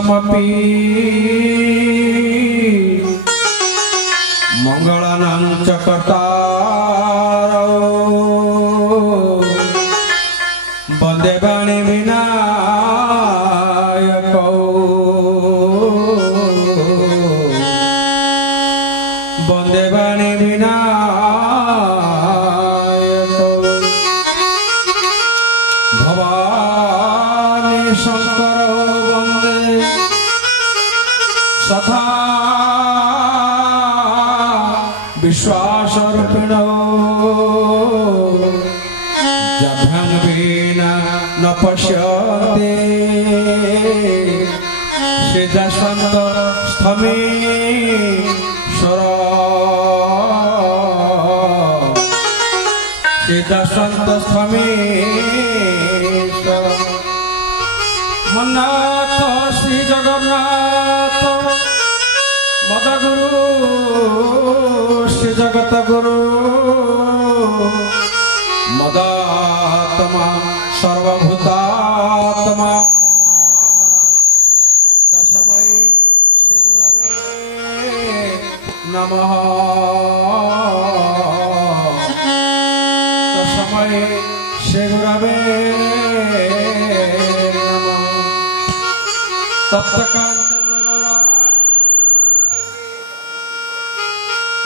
विश्वमपि मंगलानां च कर्तारौ वन्दे वाणी विनायकौ वन्दे वाणी विनायकौ भवानी शंकर वन्दे सखा विश्वासरूपिणो जभ्यं विना न पश्यते सिद्धसन्त स्थमीश्वर सिद्धसन्त स्थमीश्वर मन्नाथ श्री जगन्नाथ मदगुरु श्री जगत गुरु मदात्मा सर्वभूतात्मा तस्मै श्री गुरवे नमः तस्मै श्री गुरवे नमः तप्त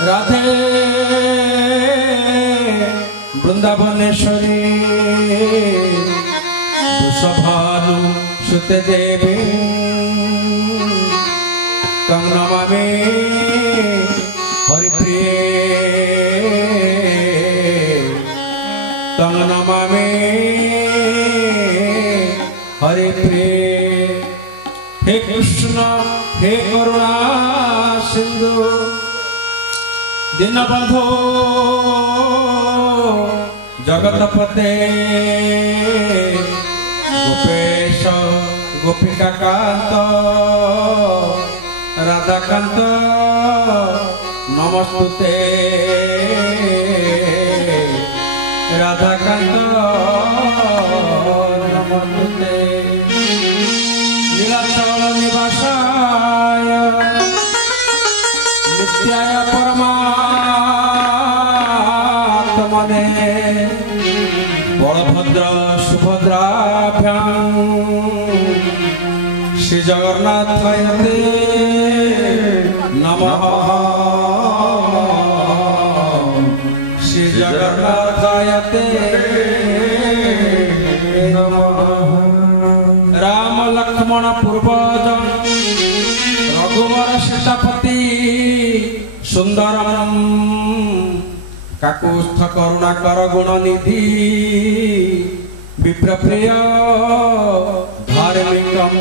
राधे वृंदावनेश्वरी वृषभानु सुते देवी तं नमामि हरिप्रिये तं नमामि हरिप्रिये। हे कृष्ण हे करुणा सिंधु दीनबंधु जगतपते गोपेश गोपिकाकांत राधाकांत नमस्तुते राधाकांत नमस्तुते नीलाचल निवासाय नित्याय परमात्मने बलभद्र सुभद्राभ्यां श्री जगन्नाथाय नमः श्री जगन्नाथाय नमः। राम लक्ष्मण पूर्वज रघुवर सीतापति सुंदरम काकुस्थ करुणाकर गुणनिधि विप्रप्रिय धार्मिकम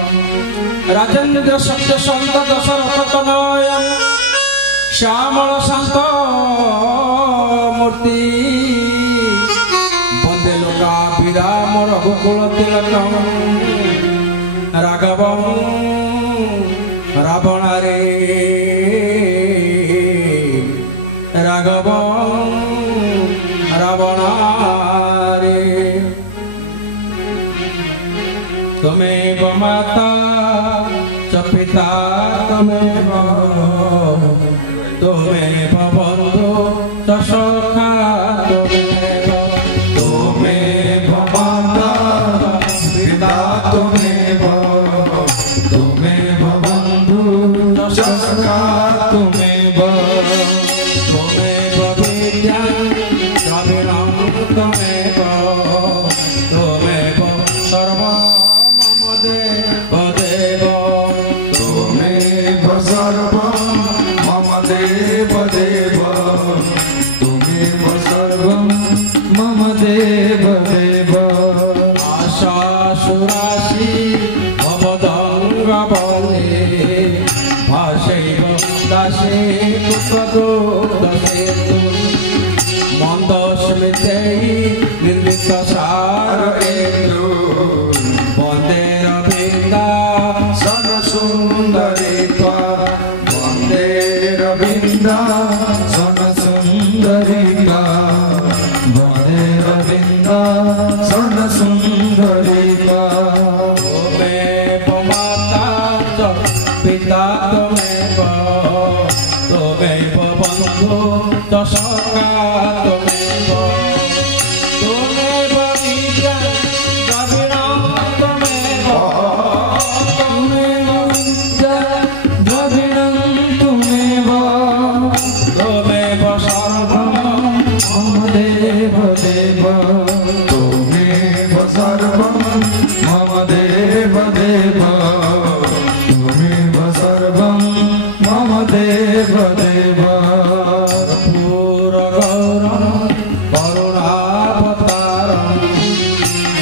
राजेन्द्र सत्य संत दशरथ तनयं श्यामल शांत मूर्ति वंदे लोकाभिराम रघुकुल तिलकम राघवं रावणारे राघवं रावणारे। त्वमेव माता च पिता त्वमेव त्वमेव बन्धु च सखा त्वमेव माता पिता त्वमेव त्वमेव बन्धु च सखा त्वमेव त्वमेव विद्या द्रविणं त्वमेव त्वमेव सर्वं मम देव देव त्वमेव सर्वं मम देव देव त्वमेव सर्वं मम देव देव। आशासुरासि भवदङ्गबले भाषैव दासे पुत्रदोदसे मन्दस्मिते निर्मितसारेन्द्रो वन्दे रविन्दा सनसुन्दरी त्वा वन्दे रविन्दा सनसुन्दरी त्वा वन्दे रविन्दा सनसुन्दरी त्वा। त्वमेव माता च त्वमेव बन्धु दशका त्वमेव त्वमेव विद्या द्रविणं त्वमेव त्वमेव विद्या द्रविणं त्वमेव त्वमेव सर्वं मम देव देव त्वमेव सर्वं मम देव देव त्वमेव सर्वं मम देव देव पूरगौरं करुणावतारं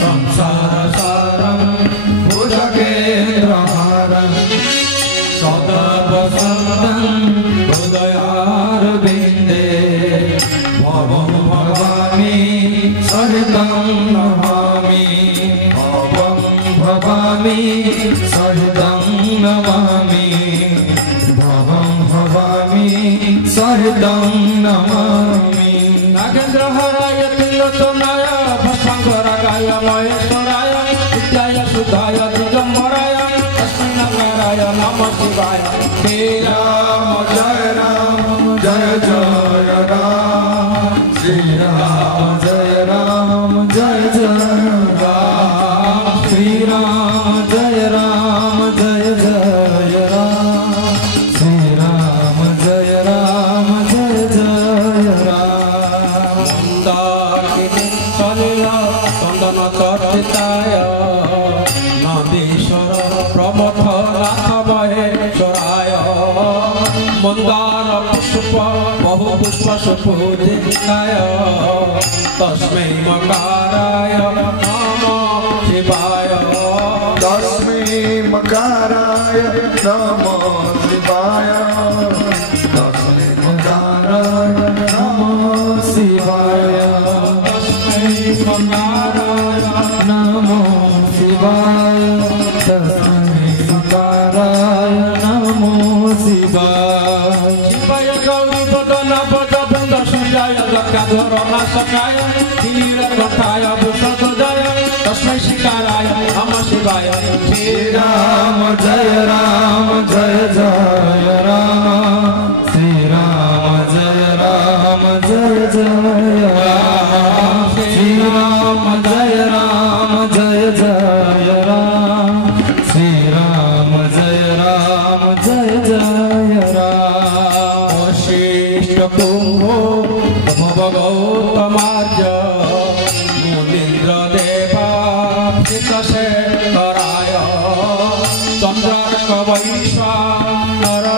संसारसारं भुजगेन्द्रहारं सदा वसन्तं हृदयारविन्दे भवं भवामि सहितं नमामि भवं भवामि सहितं नमामि भवं भवामि सहितं नमामि नागेन्द्रहाराय तिलोत्तमाय भस्माङ्गरागाय महेश्वराय विद्याय सुधाय दिगम्बराय तस्मै नकाराय नमः शिवाय हे राम जय जय राम श्री राम जय जय राम श्री राम जय जय राम श्री राम जय जय राम मंदाकिनी सलिल चंदन चर्चिताय नंदीश्वर प्रमथ नाथ महेश्वराय मंदार पुष्प बहु पुष्प सुपूजिताय तस्मै मकाराय नमः शिवाय तस्मै मकाराय नमः शिवाय तस्मै मकाराय नमः शिवाय तस्मै मकाराय नमः शिवाय तस्मै मकाराय नमः शिवाय शिवाय गौरी बदन बद बृंद सूर्याय गंगाधर नाशकाय नीलकंठाय भूषध्वजाय तस्मै शिकाराय नमः शिवाय श्री राम जय जय राम श्री राम जय जय राम श्री राम जय जय राम श्री राम जय जय राम वशिष्ठ कुंभो भगवतमार्य मुनीन्द्र देवाभितशेखराय चन्द्रार्क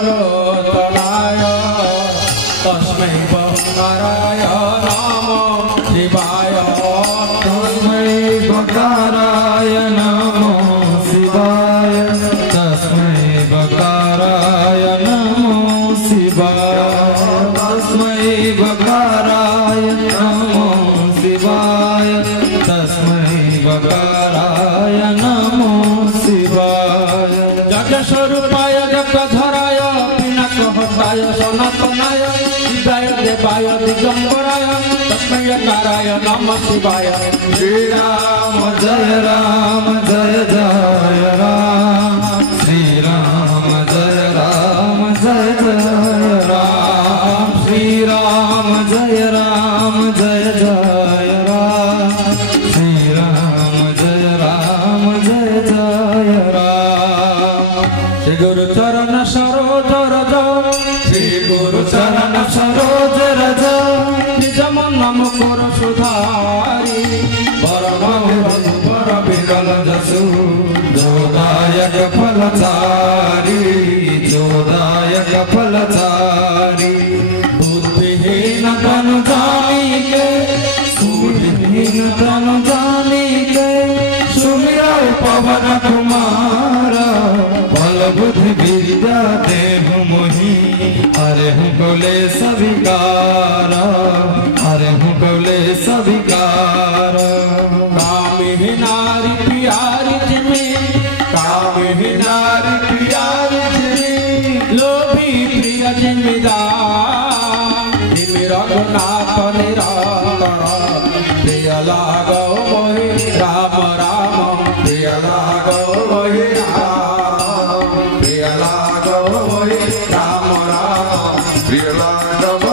वैश्वानरलोचनाय तस्मै बकाराय नमः शिवाय तस्मै बकाराय नमः शिवाय तस्मै बकाराय नमः शिवाय तस्मै बकाराय नमः शिवाय तस्मै बकाराय नमः शिवाय जगस्वरूपाय जगधराय पिनाकहस्ताय सनातनाय शिवाय देवाय दिगम्बराय तस्मै यकाराय नमः शिवाय श्री राम जय जय राम श्री राम जय जय राम श्री राम जय जय राम श्री राम जय जय राम श्री गुरु चरण सरोज रज श्री गुरु चरण सरोज रज निज मन मुकुर सुधारी परम वर विकल जसु जोदायक फलचारी जोदायक फलचारी बुद्धिहीन तनु जानिके सुबुद्धिहीन तनु जानिके सुमिरौ पवन कुमार बल बुद्धि विद्या देहु मोहि अरे हूँ कोले सविकार अरे हूँ कोले सविकार कामिनी नारी प्यारी जिमी कामिनी नारी प्यारी जिमी लोभी प्रिय जिमीदार जिमी रघुनाथ निरंतर प्रिय लागो मोहि राम राम प्रिय लागो मोहि राम प्रिय लागो मोहि राम राम प्रिय लागव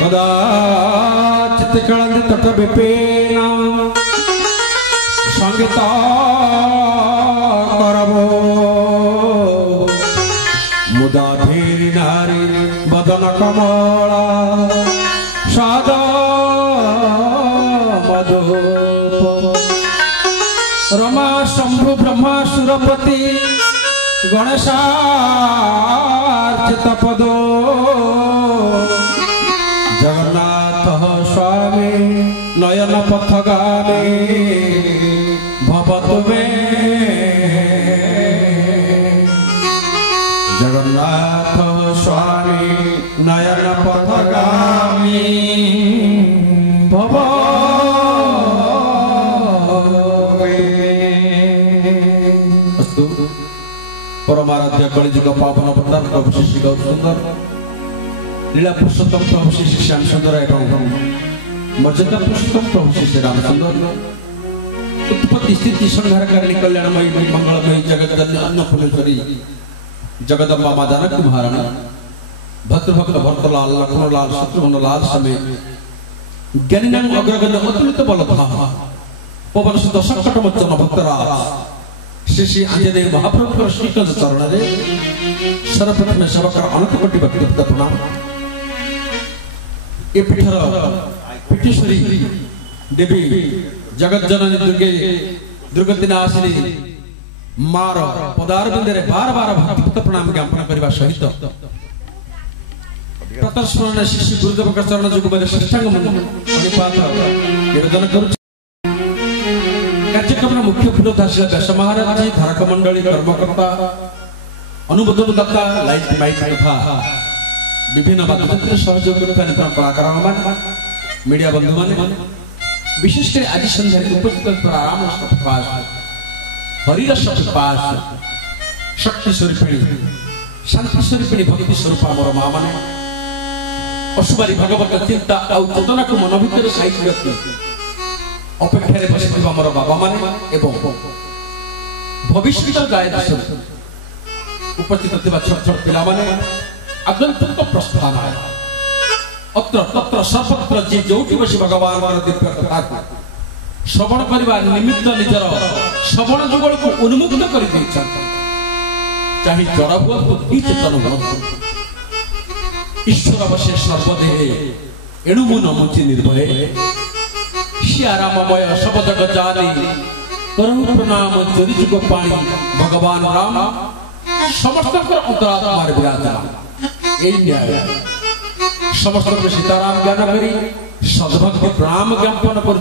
कदाचित कलंद तट विपेना संगीत करबो मुदा धीर नारी बदन कमला सादा मधुप रमा शंभु ब्रह्मा सुरपति गणेशार्चित पदो जगन्नाथ स्वामी नयन पथगामी भवतु मे जगन्नाथ स्वामी नयन पथगामी भवतु परमाराध्य कलिजुग पावन अवतार प्रभु श्री गौर सुंदर लीला पुरुषोत्तम प्रभु श्री श्याम सुंदर एवं मर्यादा पुरुषोत्तम प्रभु श्री रामचंद्र उत्पत्ति स्थिति संहारकारिणी कल्याणमयी मंगलमयी जगत अन्नपूर्णेश्वरी जगदम्बा मां जानकी महारानी भद्रभक्त भरतलाल लक्ष्मणलाल शत्रुघ्नलाल समेत ज्ञानीनाम अग्रगण्य अतुलित बलधा पवन सुत संकट मोचन भक्तराज श्री श्री आंजनेय महाप्रभु श्रीकृष्ण चरण रे सर्वप्रथम सेवकर अनंत कोटि व्यक्तिगत प्रणाम। ए पीठर पीठेश्वरी देवी जगत जननी दुर्गतिनाशिनी मार पदारविंदे बार बार भक्तिगत प्रणाम ज्ञापन करने सहित प्रतस्मरण श्री गुरुदेव चरण जुगुम श्रेष्ठांग मणिपात निवेदन करुँ। कार्यक्रम मुख्य पुरोधाशील व्यास महाराज जी धारक मंडली कर्मकर्ता अनुमोदनदाता लाइट माइक तथा विभिन्न वाद्ययंत्र सहयोग कलाकार मीडिया बंधु मान विशेषकर आज संध्या उपस्थित राम प्रकाश हरिरस प्रकाश शक्ति स्वरूपिणी शांति स्वरूपिणी भक्ति स्वरूप आमर माँ मैंने अशुभारी भगवत चिंता आउ चेतना को मन भर साइड रखी अपेक्षा बसी आमर बाबा माने एवं भविष्य गायत्री उपस्थित छोट छोट पिला माने आगंतुक प्रस्थान अत्र तत्र सर्वत्र जे जोटी बसी भगवान दिव्य कथा श्रवण करने निमित्त निजर श्रवण जुगल को उन्मुक्त कर चाहे जड़ हुआ चेतन हुआ ईश्वर बसे सर्वदेहे एणु मु नमुची निर्भय श्याराममय सब जग जानी करहु प्रणाम जोरी जुग पानी भगवान राम समस्त अंतरात्मा विराजमान न्याय समस्त सीताराम ज्ञान करी सद्भक्ति प्रणाम ज्ञापन कर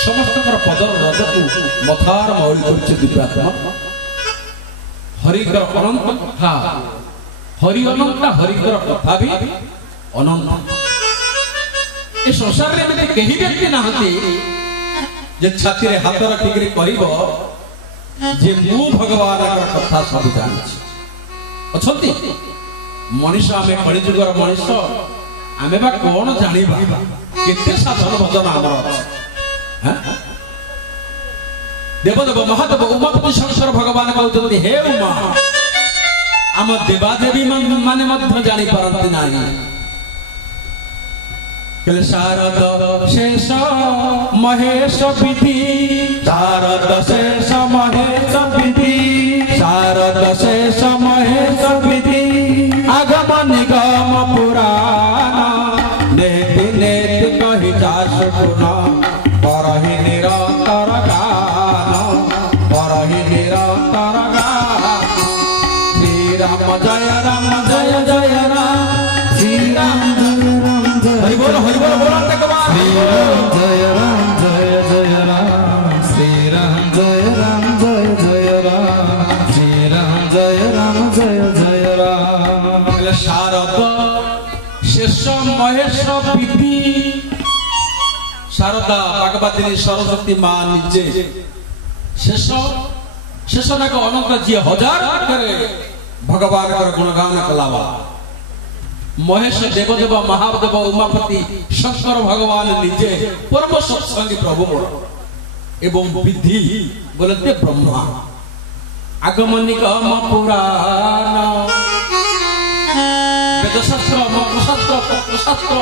समस्त पदर रजतु मथार मौली कर दिव्यात्मा हरिकर अनंत कथा हरि अनंत हरिकर कथा भी अनंत ए संसार रे एमती केही व्यक्ति नाहंती जे छाती रे हाथ रखिकरी कहबो जे मु भगवान कथा सब जानि अछंती मनीष आमे कଳି जुगर मनीष आमे बा कोन जानिबा केते साधन भजन हमर अछि हैं देवदेव महादेव उमापति शंकर भगवान कहउछन्ति हे उमा आम देवादेवी माने मध्य जानि परंति नाही शारद शेष महेश विधि शारद शेष महेश विधि शारद शेष महेश विधि आगम निगम पुराण नेति नेति कहि जास गुण परहि निरंतर गान परहि निरंतर गान श्री राम जय जय राम श्री राम हरि बोल बोला तक श्री राम जय राम श्री राम जय जय राम श्री राम जय जय राम शारद शेष महेश विधि शारदा भगवती सरस्वती मां निजे शेष नाक अनंत जी हजार भगवान गुणगान कलावा महेश देवदेव महादेव उमापति शंकर भगवान निजे परम सत्संगी प्रभु एवं विधि बोलते ब्रह्मा आगमनिगम पुराण वेदशास्त्र मंत्रशास्त्र तत्वशास्त्र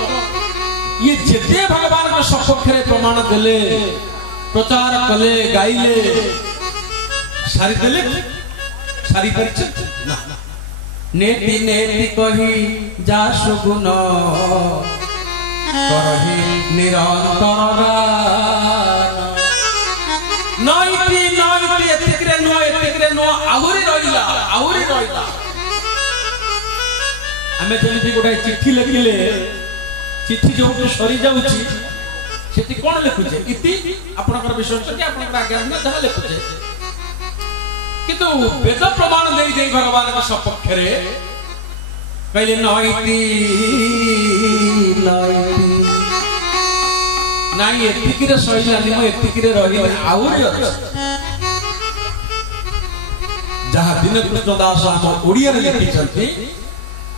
ये जेते भगवान के सपक्षे प्रमाण देले प्रचार कले गाइले सारी देले सारी परिचय ना नेति नेति कही जा सुगुण करहि निरंतर गान नैति नैति एतिकरे नो आहुरी रहिला आमे जेमति गोटे चिट्ठी लिखिले चिट्ठी जो सरी जाउची सेति कोन लिखुचे इति आपनकर विश्वास कि आपनकर आज्ञा में जहा लिखुचे किंतु वेद प्रमाण नहीं दे भगवान के सपक्ष रे कहले नैति नैति नाई एतिकरे सहिलानी म एतिकरे रहिला आहुरी अछि जहा दिन कृष्ण दास हम ओडिया रे लिखि छथि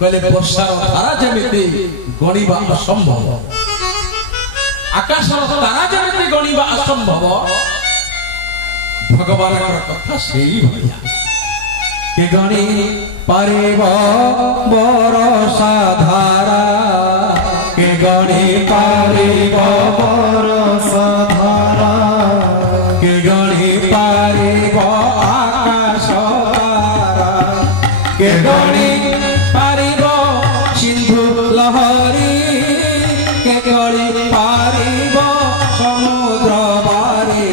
कहले वर्षार तारा जेमिति गणिबा असंभव आकाशर तारा जेमिति गणिबा असंभव भगवान कथा सेही भलिया के गणी पारिब बरसा धारा के गणी पारिब बरसा धारा के गणी पारिब आकाश तारा के गणी पारिब सिंधु लहरी के गणी पारिब समुद्र बारी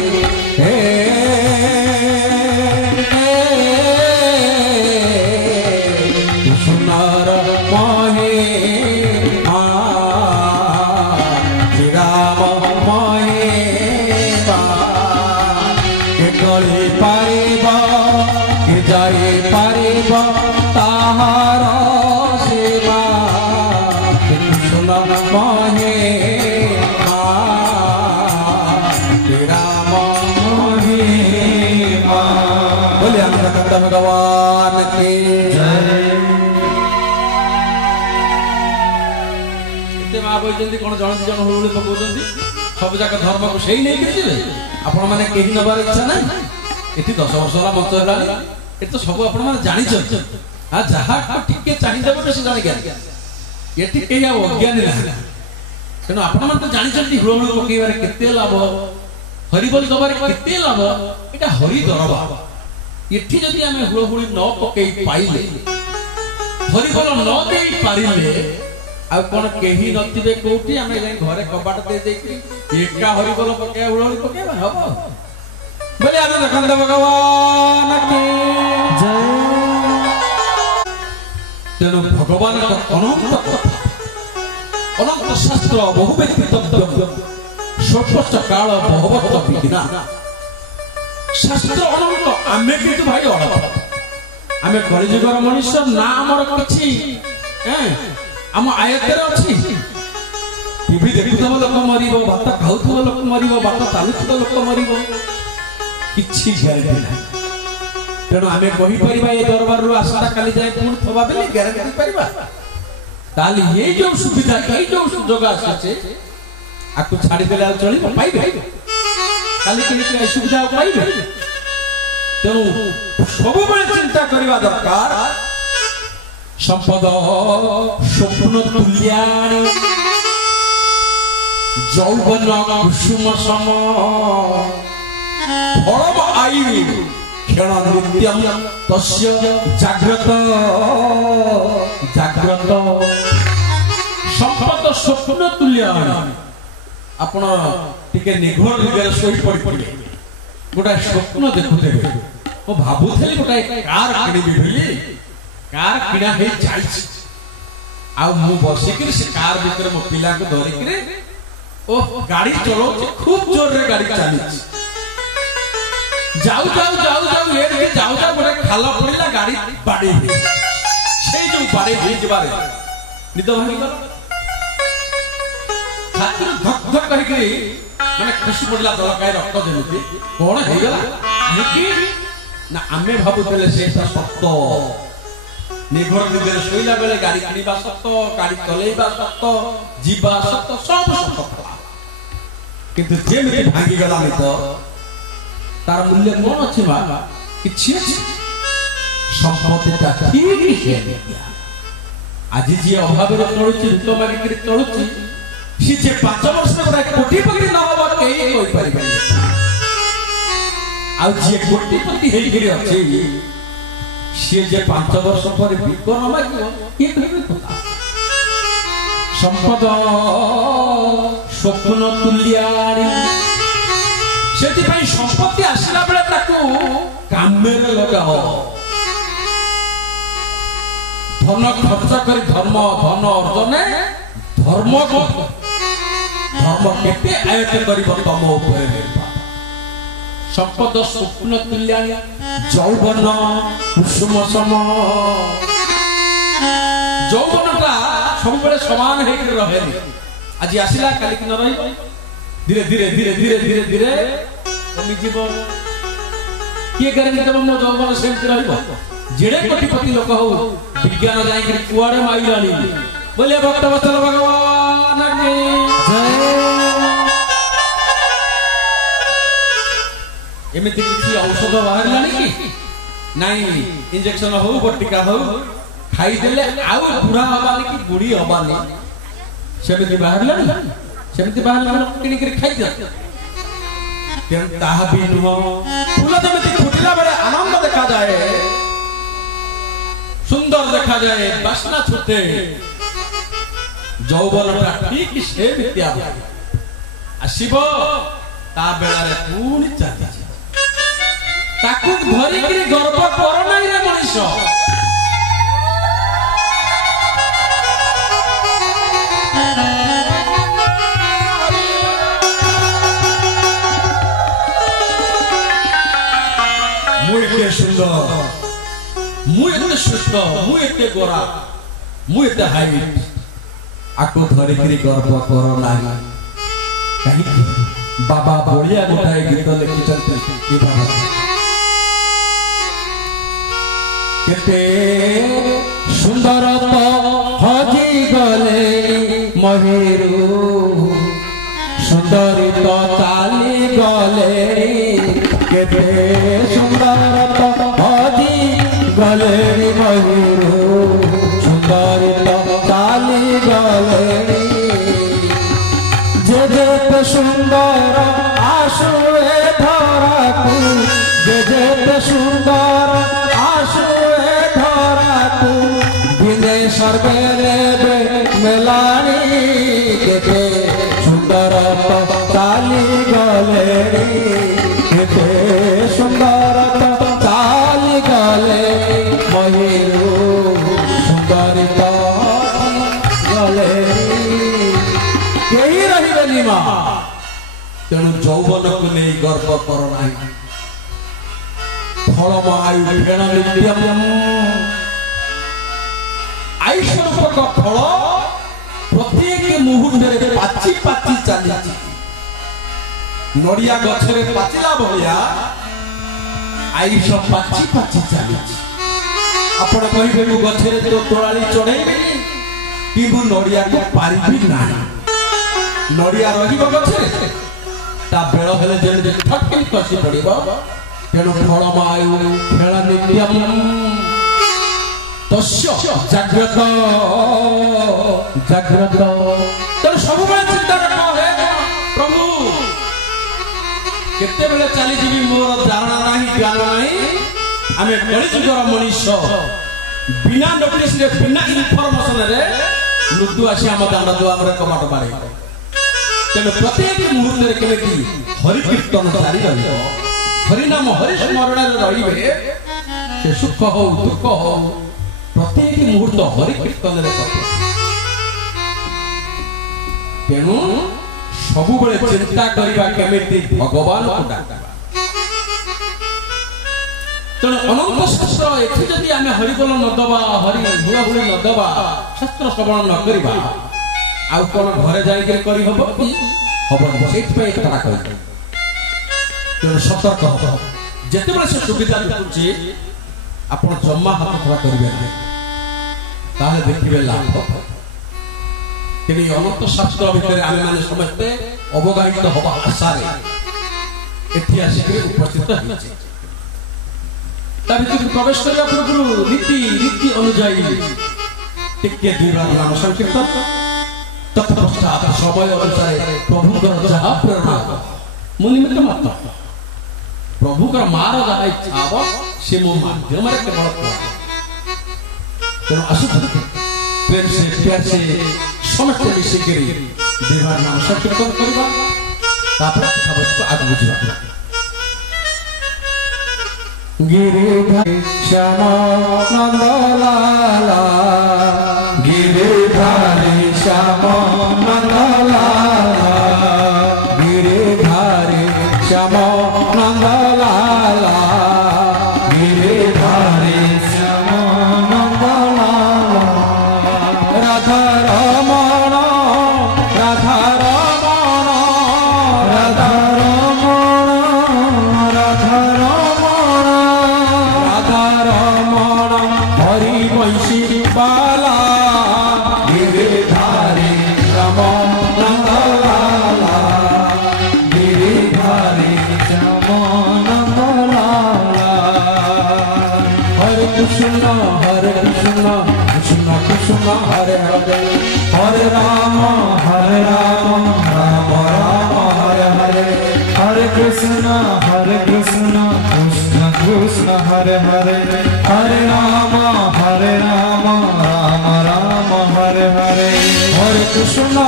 सुंदर महे राम महे के गणी पारिब के जाई पारिब ताहार सेवा सुंदर महे राम महे बोले हम भगवान के बोलते कौन जन जन हुलुड़ी पकाउछन्ती सब जाक धर्म को सही नहीं किजिबे आपण माने केही नबार इच्छा नै एठी 10 वर्ष होला मत हेलानी एठी तो सब आपण माने जानि छथि आ जहा को टिके चाहि देबो बेसी जानि ज्ञान एठी केही आ अज्ञानी नै तेनो आपण माने तो जानि छथि हुलुड़ी पकाइबार केते लाभ हरिबोल दबार केते लाभ एटा हरि दरबा एठी जदि हमें हुलुड़ी न पकाई पाइले हरिबोल न देई पारिले आ कोन केही नथिबे कोठी हमें घरे कबाट दे देकी एका हरिबोल पके हुलुड़ी पकेबा हबो बोले आनंद कंद भगवान की जय तेनु भगवान का अनंत शास्त्र बहु व्यक्तित्व सर्वोच्च काल भगवत विना शास्त्र अनंत आमे किंतु भाई अड़प आमे कलिजुगर मनुष्य ना हमर किछि आम आयतर अच्छी टीवी देखुव लोक मर भात खाऊ लोक मर बात चलुव लोक मर कि ग्यारंटी ना तेणु आम कहीपर ये दरबार आसता काली जाए पुणी थवा बेले ग्यारंटी ताली ये जो सुविधा ये जो सुजोग आसे आपको छाड़देले चल पाइबे काली के सुविधा पाइबे तेणु सब चिंता करवा दरकार संपद स्वप्न तुल्याणी जौवन कुसुम सम फलम आयु क्षण नित्यम तस्य जाग्रत जाग्रत संपद स्वप्न तुल्याणी आपण टिके निघोर निगर सोई पड़ी पड़ी गोटा स्वप्न देखुथेबे ओ भाबुथेली गोटा कार किनिबी बोली कार किना हे जाइछ आ मु बसिकिर से कार भीतर मो पिला को धरिकिर ओ गाड़ी चलो खूब जोर रे गाड़ी चली जाऊ जाऊ जाऊ जाऊ ए रे जाऊ जाऊ गोटे खाला पड़िला गाड़ी बाड़ी से जो बाड़ी हे जबारे निद भागी गला छात्र धक धक कहि माने खुशी पड़िला दलकाय रक्त जेमिति कोन हे गला ना आमे भाबुतले सेटा सत्य निघोर निगर सोइला बेले गाड़ी किनिबा सत्य गाड़ी चलेबा सत्य जीवा सत्य सब सत्य किंतु जेमिति भागी गला मित तार मूल्य कोन अछि बा किछि अछि ସମ୍ପତ୍ତିଟା ଠିକ୍ ସେ ଆଜି ଯିଏ ଅଭାବରେ ଚଳୁଛି ଋତ ମାଗିକିରି ଚଳୁଛି ସେ ଯେ 5 ବର୍ଷ ଗୋଟେ କୋଟିପତି ନ ହବ କେହି କହିପାରିବେନି ଆଉ ଯିଏ କୋଟିପତି ହେଇକିରି ଅଛି ସିଏ ଯେ 5 ବର୍ଷ ପରେ ଭିକ ନ ମାଗିବ କିଏ କହିବେ କଥା ସମ୍ପଦ ସ୍ୱପ୍ନ ତୁଲ୍ୟାଣି ସେଥିପାଇଁ ସମ୍ପତ୍ତି ଆସିଲା ବେଳେ ତାକୁ କାମରେ ଲଗାଅ ଧନ ଖର୍ଚ୍ଚ କରି ଧନ ଅର୍ଜନେ ଧର୍ମ କେତେ ଆୟତ କରିବ ତମ ଉପରେ ସମ୍ପଦ ସ୍ୱପ୍ନ ତୁଲ୍ୟାଣି ଯୌବନ କୁସୁମ ସମ ଯୌବନଟା ସବୁବେଳେ ସମାନ ହେଇକି ରହେନି ଆଜି ଆସିଲା କାଲିକି ନ ରହିବ ଧୀରେ ଧୀରେ ଧୀରେ ଧୀରେ ଧୀରେ ଧୀରେ କମିଯିବ କିଏ ଗ୍ୟାରେଣ୍ଟି ଦେବ ମୋ ଯୌବନ ସେମିତି ରହିବ जेड़े कोटिपति लोक हो विज्ञान जाई कुआड़े माइलानी बोले भक्त वत्सल भगवान की जय एमिति किछि औषध बाहर लानी की नाही इंजेक्शन हो बटिका हो खाई देले आउ बुढ़ा हबानी की बुढ़ी हबानी सेमिति बाहर किनी कर खाई जा तेन ताहा भी नुह फूल जमिति फुटिला बेले आनंद देखा जाए सुंदर देखा जाए बासना छुटे যৌবনটা ঠিক সে বিদ্যা আসিব তা বেলারে পুনি চালি তাকু ধরিকি গর্ব কর নাই রে মনিষ মুই কে সুন্দর मुझे एते सुस्त मुझे एते गोरा मुझे एते हाइट आको धरिकरी गर्व कर नाही कहीं बाबा बोलिया गोटाए गीत लिखि चलते की बाबा केते सुंदर तो हजी गले महेरु सुंदरी तो चाली गले केते सुंदर तो हजी गले मयूरू सुंदर तो चाली गले जे जेते सुंदर आशुए धराकू जे जेते सुंदर आशुए धराकू बिने सर्वेले मेलानी केते सुंदर तो चाली गले केते सुंदर तो चाली गले मयूरू सुंदर तो गले कहीं रही माँ तेणु यौवन को नहीं गर्व कर फल आयु फेण नित्यम आयुष्वरूपक फल प्रत्येक मुहूर्त पाची पाची चली नड़िया गछरे पाचिला भलिया आयुष पाची पाची चली आपण कहिबे मु गछरे तो तोळाली चढ़ेबे कि मु नड़िया को पारिबी नाही नड़िया रहिबो गछरे ता बेळ हेले जे ठक्की खसी पड़िबो तेणु फल आयु खेल नित्यम तस्य जाग्रत जाग्रत तेणु सब चिंता रख हे प्रभु केते बेले चली जीवी मोर धारणा नाही ज्ञान नाही आमे कलिजुगर मनीष बिना नोटिस रे बिना इनफॉरमेशन रे मृत्यु आसी हम दांड दुआर रे कमाट बारे तेणु प्रत्येक मुहूर्त रे केमेति हरि कीर्तन जारी रहिबो हरि नाम हरि स्मरण रे रहिबे से सुख हो दुख हो प्रत्येक मुहूर्त हरि कीर्तन रे करबो तेणु सब बेले चिंता करिबा केमेति भगवान को डाकबा तेणु अनंत शास्त्र एथि जदि आमे हरि बोल न दबा हरि हुआ हुआ न दबा शास्त्र श्रवण न करिबा आ कोन घरे जाई के करि हबो कि हबो सेठ पे एक कथा कहि तेणु सतर्क हो जेते बेले से सुविधा दिखुची आपण जम्मा हाथ खड़ा करिबे ताले देखिबे लाभ तेणु अनंत शास्त्र भितर आमे माने समझते अवगाहित हवा आशा रे एथि आसी उपस्थित होइछे प्रवेश करने पूर्व रीति रीति अनुजाई टिके दुईबार नाम संकीर्तन तत्पश्चात समय अनुसार प्रभु जहाँ प्रेरणा मुनिमित्त मात्र प्रभु मार जहाँ इच्छा हम से मो माध्यम केवल तेणु आसु प्रेम से प्यार से समस्त मिसिक दुईबार नाम संकीर्तन करवा कथावस्तु आगे बुझा गिरिधारी श्याम नंदलाला गिरिधारी श्याम नंदलाला गिरिधारी श्याम नंदलाला गिरिधारी श्याम नंदलाला राधा रमण राधा रमण राधा रमण राधा वंशी बाला गिरिधारी श्याम नंदलाला गिरिधारी श्याम नंदलाला हरे कृष्ण कृष्ण कृष्ण हरे हरे हरे राम राम राम हरे हरे हरे कृष्ण कृष्ण कृष्ण हरे हरे हरे राम राम राम हरे हरे हरे कृष्ण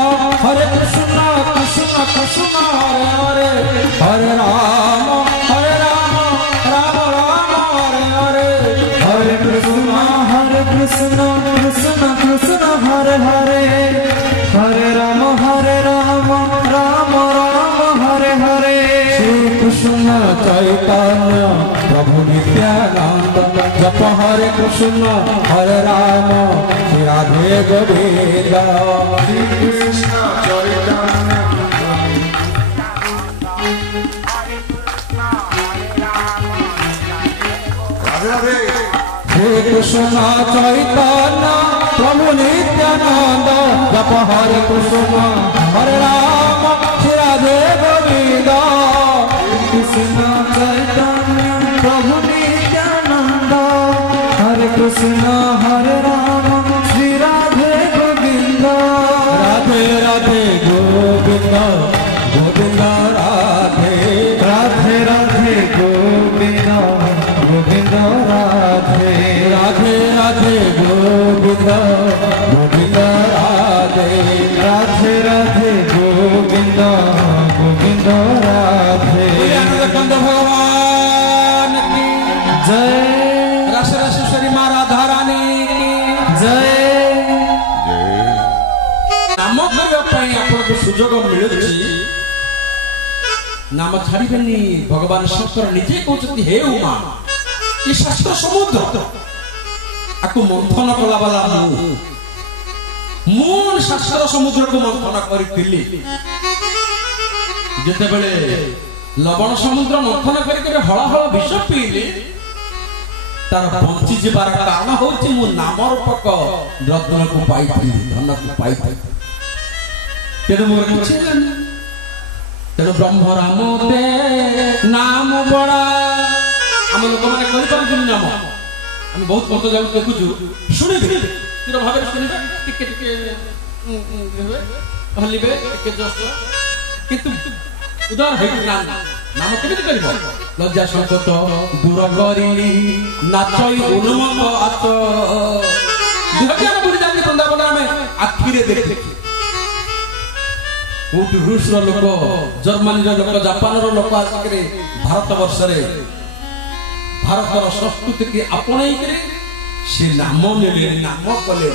कृष्ण कृष्ण हरे हरे हरे राम राम राम हरे हरे हरे कृष्ण कृष्ण कृष्ण हरे हरे हरे राम राम राम हरे हरे श्री कृष्ण चैतन्य प्रभु नित्यानंद जप हरे कृष्ण हरे राम श्री राधे गोविंद श्री कृष्ण चैतन्य श्री कृष्ण चैतन्य प्रभु नित्यानंद जप हरे कृष्ण हरे राम श्री राधे गोविंद कृष्ण चैतन्य प्रभु नित्यानंद हरे कृष्ण हरे राम श्री राधे गोविंद राधे राधे गोविंद गोविंद राधे राधे राधे गोविंद गोविंद राधे राधे राधे गोविंद गोविंद राधे राधे राधे गोविंद गोविंद राधे कंद भगवान की जय रस रसेश्वरी माँ राधा रानी की जय नाम आपको सुजोग मिलुची नाम छाड़बेनि भगवान शंकर निजे कहते हे उमा ये शास्त्र समुद्र आपको मंथन कला वाला मूल शास्त्र समुद्र को मंथन करी जितेबले लवण समुद्र मंथन करके हलाहल विष पीले तार बंची जीवार कारण होची मु नाम रूपक रत्न को पाई धन को पाई तेरे मोर किछि तेरे ब्रह्म राम दे नाम बड़ा हम लोक माने करि परथि नाम हम बहुत मत जाउ देखुछु सुनि तीर भाबे सुनिबे टिके टिके हलिबे टिके जस्ट किंतु उदार है नाम केमिति करबो लज्जा संकट दूर करी नाचई उन्मत्त आत दुर्गा बुरी जाति वृंदावन में आखिरे देखि कोट रूस रो लोक जर्मनी रो लोक जापान रो लोक आके भारत वर्ष रे भारत रो संस्कृति के आपणई करे से नाम नेले नाम कले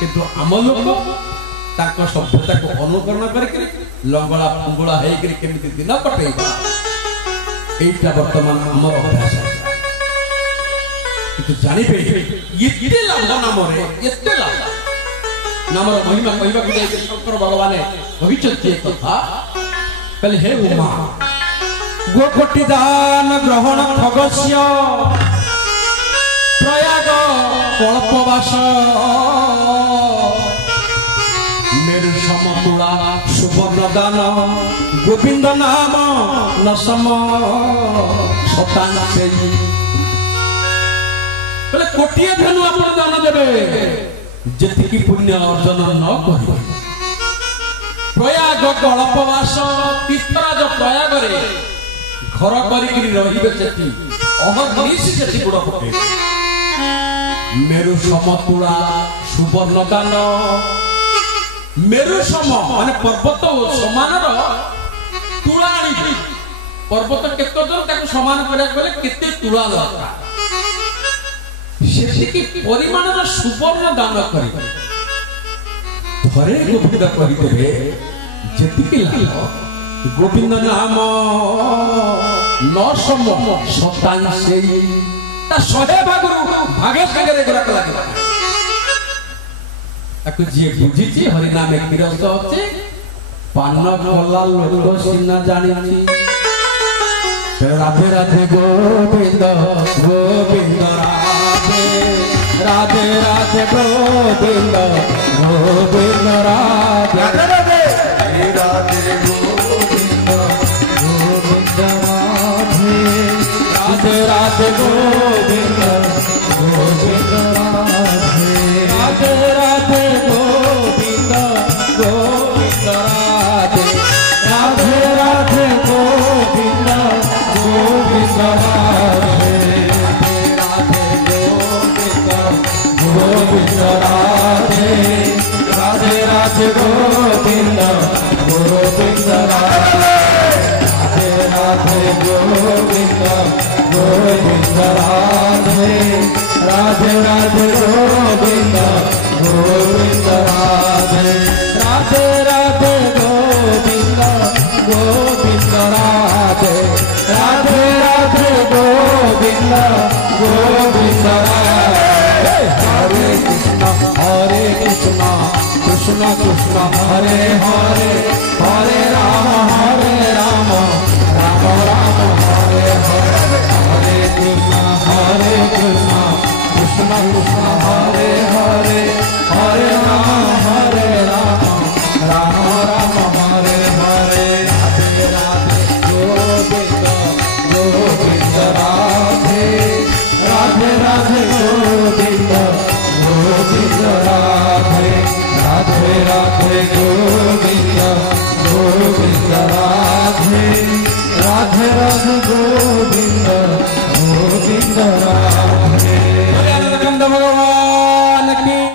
किंतु आम लोक ताको सभ्यता को अनुकरण करके लंगड़ा फुंगड़ा है केमिति दिन कटेबा एटा वर्तमान हमर अभ्यास किंतु जानिबे एते लाभ नाम रे एते लाभ नाम रो महिमा कहबा को जाय शंकर भगवान भविष्य कथा कहले हे उमा गोकोटि दान ग्रहण खगस्य प्रयाग कल्पवास मेरु समतुला सुवर्ण दान गोविंद नाम न सम शतांशे कोटिए धनु आपण दान देबे जेतिकी पुण्य अर्जन न करिबे प्रयाग कल्पवास तीर्थराज प्रयाग रे घर करिकि रहिबे सेति अहर्निश सेति गुड़ पके मेरु समतुला सुवर्ण दान मेरु सम माने पर्वत समान तुलाणी पर्वत केतो जन ताको समान करिया गले केते तुला दरकार सेति परिमाणर सुवर्ण दान करि थरे गोविंद कहि देबे जेतिकी लाभ गोविंद नाम न सम शतांशे ता 100 भागरु भागे भागे गुराक लागला ताको जे बुझिछि हरि नामे किरस अछि पान भला लोक सिना जानिछि राधे राधे गोविंद गोविंद राधे राधे गोविंद गोविंद राधे राधे राधे गोविंद गोविंद राधे राधे गोविंद गोविंद राधे राधे गोविंद गोविंद राधे राधे राधे गोविंद गोविंद राधे गोविंद राधे राधे राधे गोविंद गोविंद राधे राधे गोविंद गोविंद राधे राधे राधे गोविंद गोविंद राधे राधे राधे गोविंद गोविंद राधे राधे राधे गोविंद गोविंद राधे हरे कृष्ण कृष्ण कृष्ण हरे हरे हरे राम राम राम हरे हरे हरे कृष्ण कृष्ण कृष्ण हरे हरे हरे राम राम राम हरे हरे राधे राधे गोविंद गोविंद राधे राधे राधे गोविंद गोविंद राधे राधे राधे गोविंद गोविंद राधे राधे राधे गोविंद गोविंद राधे।